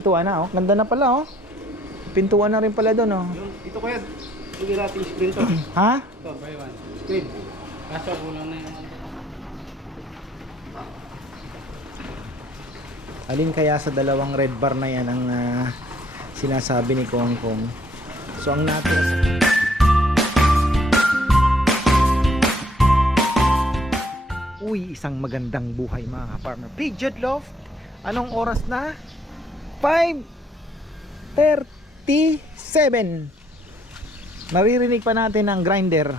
Pintuan na, oh. Ganda na pala, oh. Pintuan na rin pala doon, oh. Ito ko yan. Hindi natin screen to. Ha? Ito, by one. Screen. Kaso kulang na yung Alin kaya sa dalawang red bar na yan ang sinasabi ni Kong Kong. So ang natira sa... Uy, isang magandang buhay mga farmer. Pigeon Loft. Anong oras na? 5:37. Naririnig pa natin ang grinder.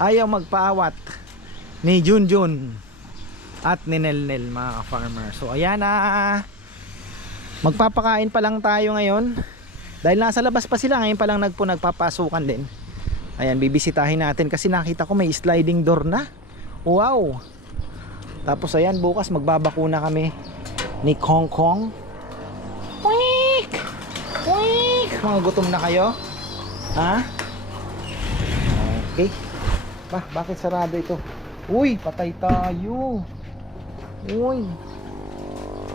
Ayaw magpaawat ni Junjun at ni Nelnel mga farmer. So ayan na. Magpapakain pa lang tayo ngayon. Dahil nasa labas pa sila, ngayon pa lang nagpapasukan din. Ayan, bibisitahin natin kasi nakita ko may sliding door na. Wow. Tapos ayan, bukas magbabakuna kami ni Kong Kong. Week! Week! Mga gutom na kayo? Ha? Okay. Bakit sarado ito? Uy, patay tayo. Uy.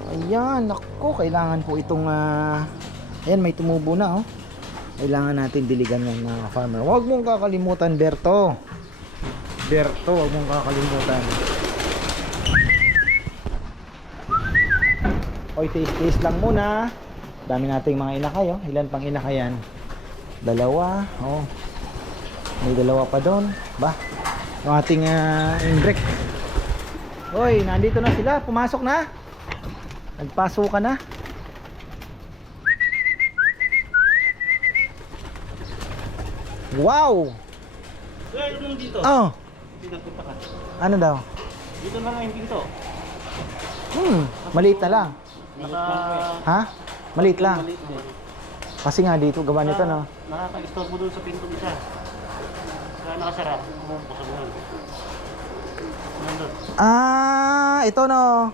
Ayan, naku, kailangan po itong ayan, may tumubo na, oh. Kailangan natin diligan ng mga farmer. Huwag mong kakalimutan, Berto. Berto, huwag mong kakalimutan. Oy, taste lang muna. Dami nating mga inakay, oh. Ilan pang inakay yan? Dalawa, oh. May dalawa pa doon. Ba? Yung ating inbrek. Oy, nandito na sila. Pumasok na. Nagpasukan na. Wow! Sir, ano dito? Oh, Pinapunta ka. ano daw? Dito na lang yung pinto. Maliit na lang. Naka... Ha? Maliit lang. Maliit din. Kasi nga dito, gawa nito, no? Nakaka-store mo dun sa pinto isa. Kaya nakasara. Buksan mo nun. Nandun. Ito, no?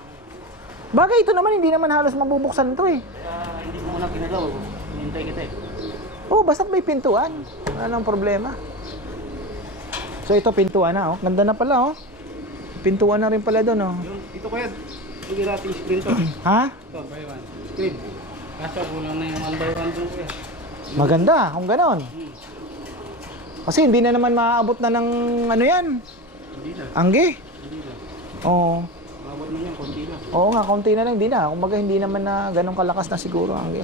Bagay ito naman, hindi naman halos mabubuksan ito, eh. Kaya hindi mo muna pinagaw. Hinintay kita eh. Oh, basta't may pintuan. Wala nang problema. So ito pintuan na, oh. Ganda na pala, oh. Pintuan na rin pala doon, oh. Ito ko yan. Hindi natin screen to. Ha? Ito, by one. Screen. Kaso kulang na yung one by one dun ko yan. Maganda kung ganon. Kasi hindi na naman maaabot na ng ano yan. Hindi na. Angge. Hindi na. Oo. Mabot mo yan, konti na. Oo nga, konti na lang. Hindi na. Kumbaga hindi naman na ganong kalakas na siguro angge.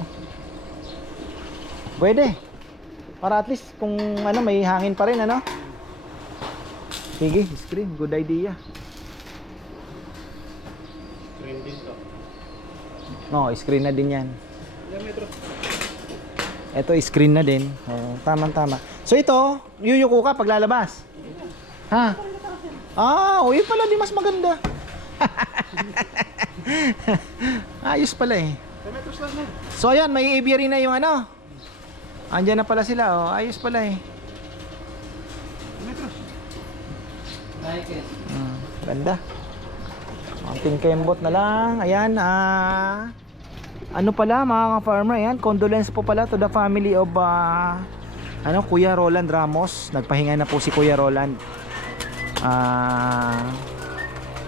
Pwede. Para at least kung ano may hangin pa rin, ano. Sige, screen. Good idea. Screen din to. No, screen na din yan. Ilang metro? Ito, screen na din. Oh, tama. So ito, yuyuko ka paglalabas. Ha? Yun pala, di mas maganda. Ayos pala eh. 10 metros lang na. So ayan, may aviary na yung ano. Andyan na pala sila, oh. Ayos pala eh. 10 metros. Like it. Ganda. Konting kembot na lang. Ayan, ano pala mga farmer, ayan, condolence po pala to the family of Kuya Roland Ramos. Nagpahinga na po si Kuya Roland.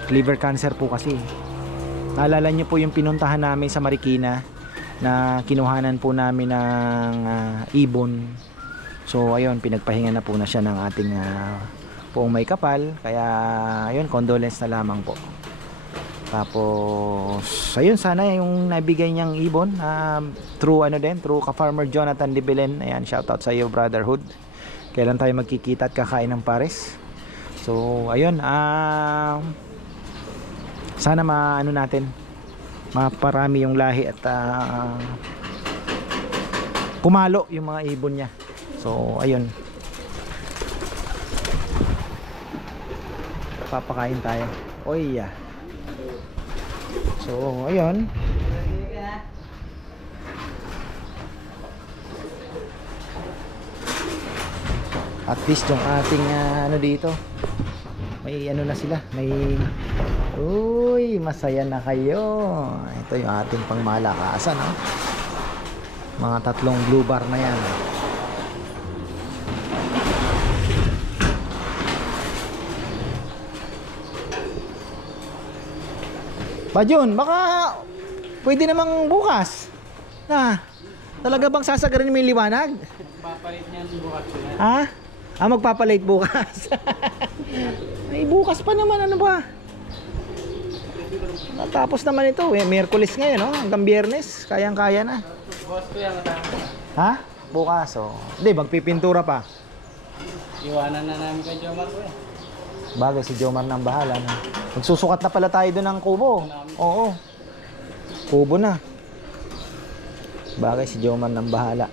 Liver cancer po kasi. Naalala niyo po yung pinuntahan namin sa Marikina na kinuhanan po namin ng ibon. So ayun, pinagpahinga na po na siya ng ating poong may kapal. Kaya ayun, condolence na lamang po. Tapos ayun, sana yung nabigay niyang ibon through through ka-farmer Jonathan de Belen. Ayan, shoutout sa iyo, brotherhood. Kailan tayo magkikita at kakain ng pares? So ayun, sana natin maparami yung lahi at kumalo yung mga ibon niya. So ayun, papakain tayo. Oy, yeah. So ayun, at least yung ating dito, may ano na sila, may masaya na kayo. Ito yung ating pangmalakasan, oh. Mga 3 blue bar na yan. Bajun, baka pwede namang bukas. Talaga bang sasagarin mo yung liwanag? Papalit niyan bukas yan. Ha? Magpapalate bukas. Ay, bukas pa naman, ano ba? Natapos naman ito, Miyerkules ngayon, no? Hanggang Biyernes, kayang-kaya na. Bukas ko yan, matapos. Ha? Bukas, oh. Hindi, magpipintura pa. Iwanan na namin kay Jomar ko eh. Bagay, si Jomar nang bahala, no? Magsusukat na pala tayo doon ng kubo. Oo. Kubo na. Bagay, si Jomar nang bahala.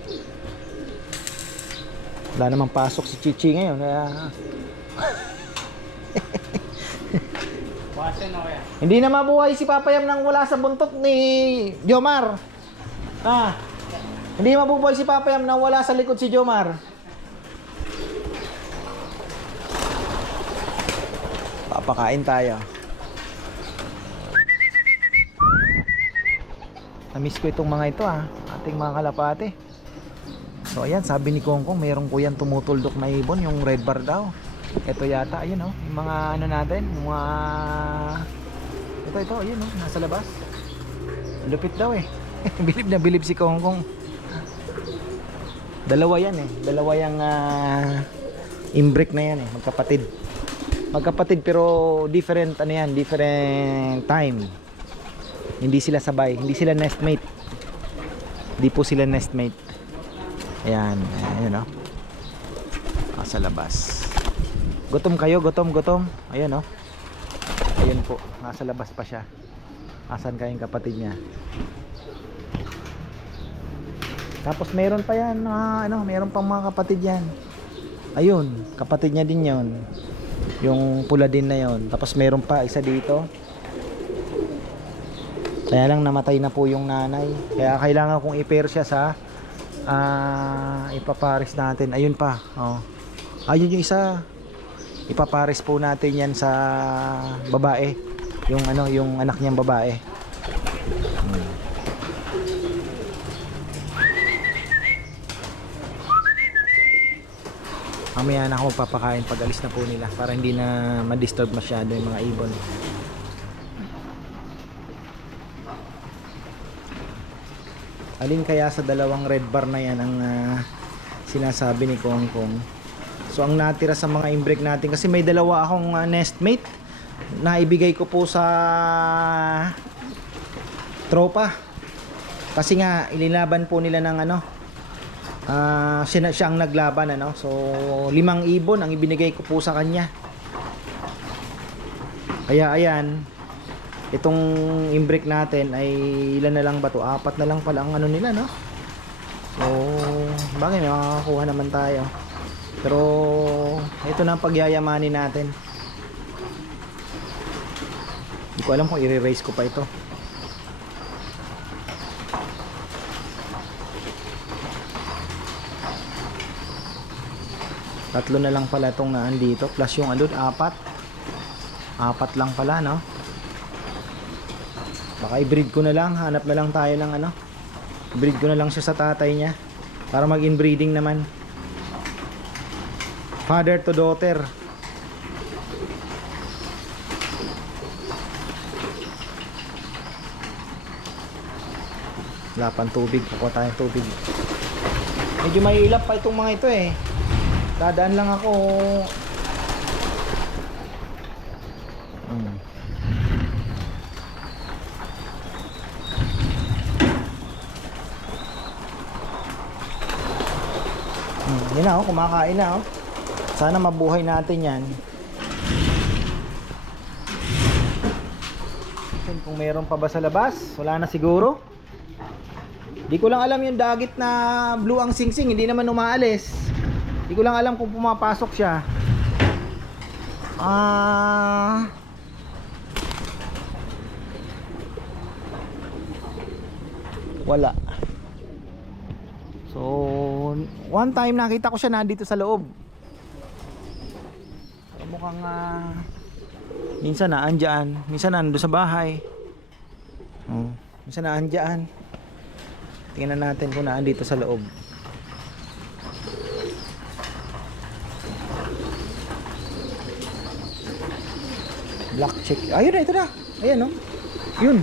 Wala namang pasok si Chichi ngayon, kaya... Bukas yan, okay. Hindi na mabuhay si Papayam nang wala sa buntot ni Jomar. Hindi mabubuhay si Papayam nang wala sa likod si Jomar. Papakain tayo. Namiss ko itong mga ito, ating mga kalapate. So ayan, sabi ni Kongkong mayroong kuyan tumutuldok na ibon, yung red bar daw. Ito yata, ayun oh, yung mga ano natin, yung mga... Ito, ayun oh, nasa labas. Lupit daw eh. Bilib na bilib si Kongkong. Dalawa yan eh, dalawa yung imbrick na yan eh, magkapatid. Magkapatid pero different ano yan, different time. Hindi sila sabay, hindi sila nestmate. Hindi po sila nestmate. Ayan, ayun oh. Sa labas. Gutom kayo, gutom. Ayun oh. Ayun po, nasa labas pa siya. Asan kayong kapatid niya? Tapos meron pa yan, meron pang mga kapatid yan. Ayun, kapatid niya din yon. Yung pula din na yon. Tapos meron pa isa dito. Kaya lang namatay na po yung nanay. Kaya kailangan kong i-pair siya sa ipapares natin. Ayun pa. Oh. Ayun yung isa. Ipapares po natin yan sa babae. Yung anak niyang babae. Mamaya na ako magpapakain pag alis na po nila para hindi na ma-disturb masyado yung mga ibon. Alin kaya sa dalawang red bar na yan ang sinasabi ni Kongkong? So ang natira sa mga imbrick natin, kasi may dalawa akong nestmate na ibigay ko po sa tropa. Kasi nga ililaban po nila ng siya ang naglaban so 5 ibon ang ibinigay ko po sa kanya. Kaya ayan, itong imbrick natin ay ilan na lang ba to? 4 na lang pala ang nila no. So bagay may makakakuha naman tayo. Pero ito na ang pagyayamanin natin. Hindi ko alam kung i-raise ko pa ito. Tatlo na lang pala itong naan dito plus yung alud, 4 lang pala no. Baka i-breed ko na lang, hanap na lang tayo ng breed ko na lang siya sa tatay niya para mag-inbreeding naman. Father to daughter. Wala pang tubig, kukuha tayong tubig. Medyo may ilap pa itong mga ito eh. Dadaan lang ako. Yan na kumakain na Sana mabuhay natin yan. Kung mayroon pa ba sa labas, wala na siguro. Di ko lang alam yung dagit na blue ang singsing, hindi naman umaalis. Di ko lang alam kung pumapasok siya. Wala. So, one time nakita ko siya nandito sa loob. Mukhang minsan naandyan, minsan nando sa bahay. Minsan naandyan. Tingnan natin kung naandito sa loob. Black check. Ayun na, ito na. Ayan Yun.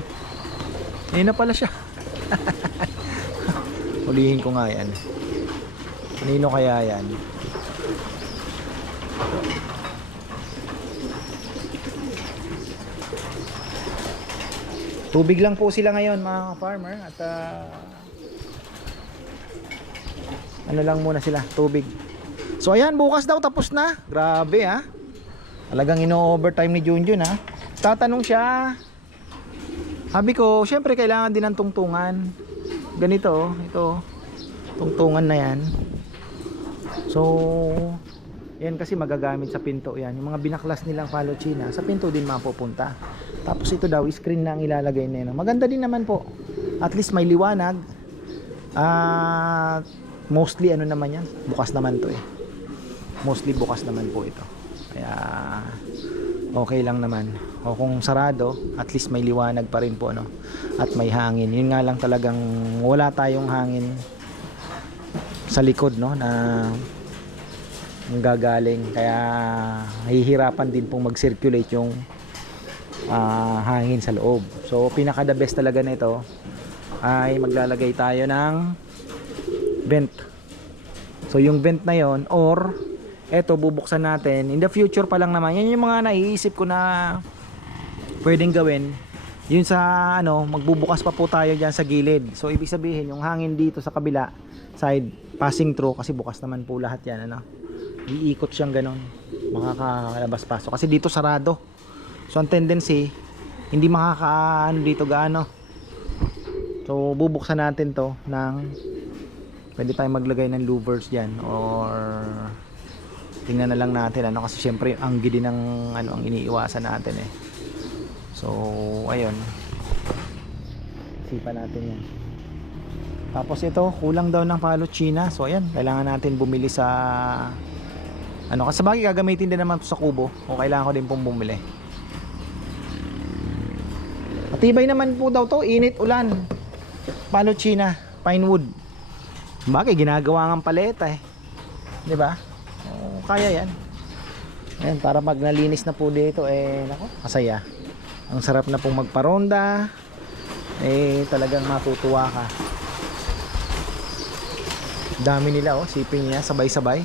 Ayun na pala siya. Hulihin ko nga yan. Kanino kaya yan? Tubig lang po sila ngayon mga farmer at ano lang muna sila, tubig. So ayan, bukas daw tapos na. Grabe ha. Talagang ino-overtime ni Junjun ha. Tatanong siya. Sabi ko, syempre kailangan din ng tungtungan. Ganito, ito. Tungtungan na yan. So, yan kasi magagamit sa pinto yan. Yung mga binaklas nilang palochina, sa pinto din mapupunta. Tapos ito daw, screen na ang ilalagay na yun. Maganda din naman po. At least may liwanag. Mostly ano naman yan, bukas naman to eh. Mostly bukas naman po ito. Kaya okay lang naman. O kung sarado, at least may liwanag pa rin po, no? At may hangin. Yun nga lang talagang wala tayong hangin sa likod, no, na gagaling. Kaya hihirapan din pong mag-circulate yung hangin sa loob. So pinaka the best talaga nito ay maglalagay tayo ng vent. So yung vent na yon, or eto bubuksan natin in the future pa lang naman. Yan yung mga naiisip ko na pwedeng gawin. Yun sa ano, magbubukas pa po tayo diyan sa gilid. So ibig sabihin yung hangin dito sa kabila side passing through, kasi bukas naman po lahat yan, ano. Iikot siyang ganun, makakalabas pasok kasi dito sarado. So ang tendency hindi makakaano dito gaano. So bubuksan natin to ng, pwede tayong maglagay ng louvers diyan, or tingnan na lang natin, ano, kasi syempre ang gidi ng ano ang iniiwasan natin eh. So ayun, sipa natin yan. Tapos ito, kulang daw ng palochina. So ayan, kailangan natin bumili sa ano, kasi bagay gagamitin din naman sa kubo, o kailangan ko din pong bumili. Matibay naman po daw to, init ulan. Palochina, pine wood. Bagay ginagawa ng paleta eh, 'di ba? Kaya yan. Ayan, para pag nalinis na po dito eh, nako, masaya. Ang sarap na pong magparonda. Eh talagang matutuwa ka. Dami nila oh, siping niya sabay-sabay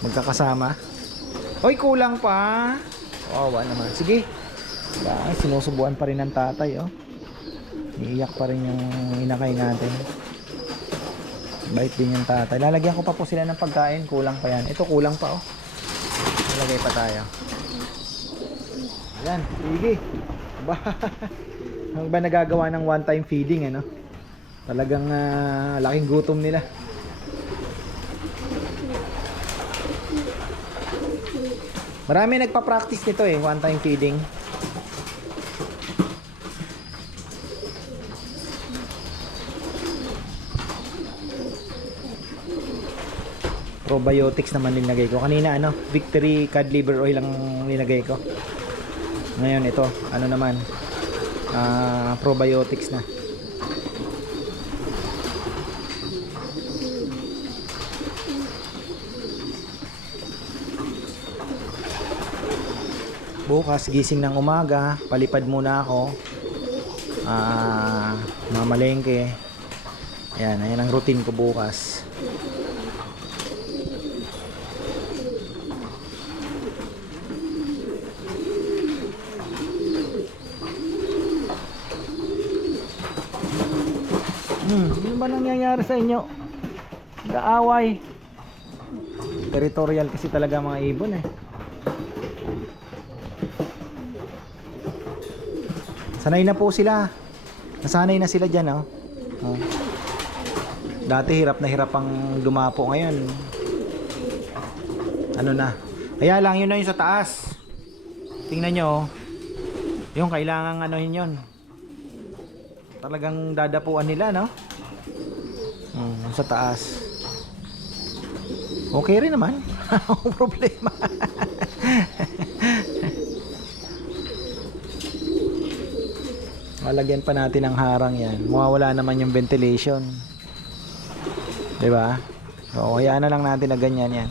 magkakasama. Hoy, kulang pa. Wawa naman. Sige. Ay, sinusubuan pa rin ng tatay oh. Iiyak pa rin yung inakay natin. Bait din yung tatay. Lalagyan ko pa po sila ng pagkain. Kulang pa yan. Ito kulang pa oh. Lalagay pa tayo. Ayan. Sige. Ba. Ang ba nagagawa ng one time feeding ano? Talagang laking gutom nila. Marami nagpa-practice nito eh, one time feeding. Probiotics naman nilagay ko. Kanina ano, Victory Cod Liver Oil lang nilagay ko. Ngayon ito, ano naman, probiotics na. Bukas gising ng umaga, palipad muna ako. Mamalengke. Ayan, ayan ang routine ko bukas. Ano ba nangyayari sa inyo? Kaaway. Territorial kasi talaga mga ibon eh. Sanay na po sila. Nasanay na sila dyan oh. Dati hirap na hirap ang dumapo, ngayon ano na. Kaya lang yun na yun sa taas. Tingnan nyo oh. Yung kailangan anohin yun. Talagang dadapuan nila no. Sa taas. Okay rin naman. Ang problema. Malagyan pa natin ng harang yan. Mawawala naman yung ventilation. 'Di ba? So, hayaan na lang natin na ganyan yan.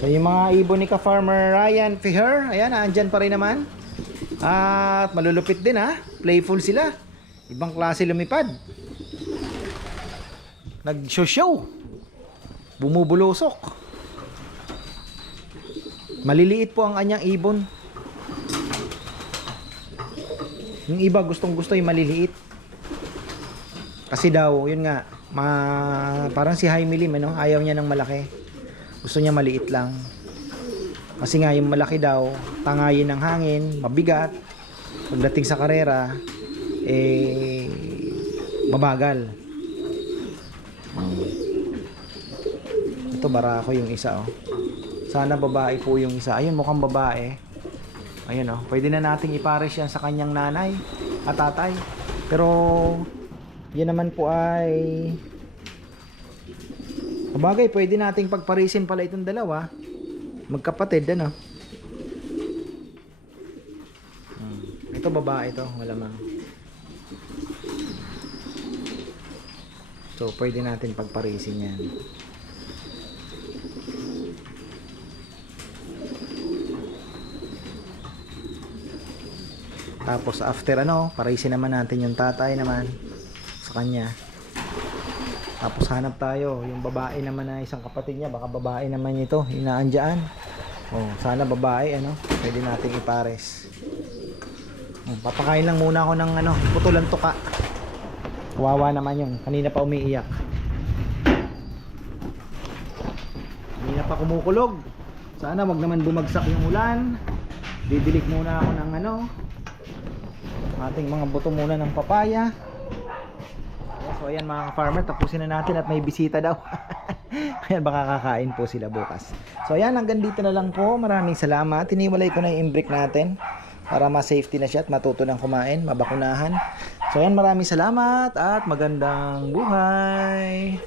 So yung mga ibon ni ka-farmer Ryan Feher, ayan, andyan pa rin naman. At malulupit din ha. Playful sila. Ibang klase lumipad. Nag-show. Bumubulusok. Maliliit po ang anyang ibon. Yung iba gustong gusto yung maliliit. Kasi daw, yun nga, parang si Jaime Lim, ano? Ayaw niya ng malaki. Gusto niya maliit lang. Kasi nga yung malaki daw, tangayin ng hangin, mabigat. Pagdating sa karera, mabagal. Ito barako yung isa, oh. Sana babae po yung isa. Ayun, mukhang babae. Ayun, oh. Pwede na nating ipares yan sa kanyang nanay at tatay. Pero yan naman po ay bagay, pwede nating pagparisin pala itong dalawa. Magkapatid, ano? Ito babae ito, malamang. So, pwede natin pagparisin yan. Tapos after parisin naman natin yung tatay naman sa kanya. Tapos hanap tayo yung babae naman na isang kapatid niya, baka babae naman ito, inaandyan. Oh, sana babae, pwede nating ipares. Papakain lang muna ako ng putulan tuka. Kawawa naman yun, kanina pa umiiyak. Kanina pa kumukulog. Sana wag naman bumagsak yung ulan. Didilig muna ako ng ating mga buto muna ng papaya. So ayan mga farmer, tapusin na natin at may bisita daw. Ayan, baka kakain po sila bukas. So ayan, hanggang dito na lang po. Maraming salamat. Tiniwalay ko na yung imbrick natin para ma-safety na siya at matuto ng kumain, mabakunahan. So ayan, maraming salamat at magandang buhay.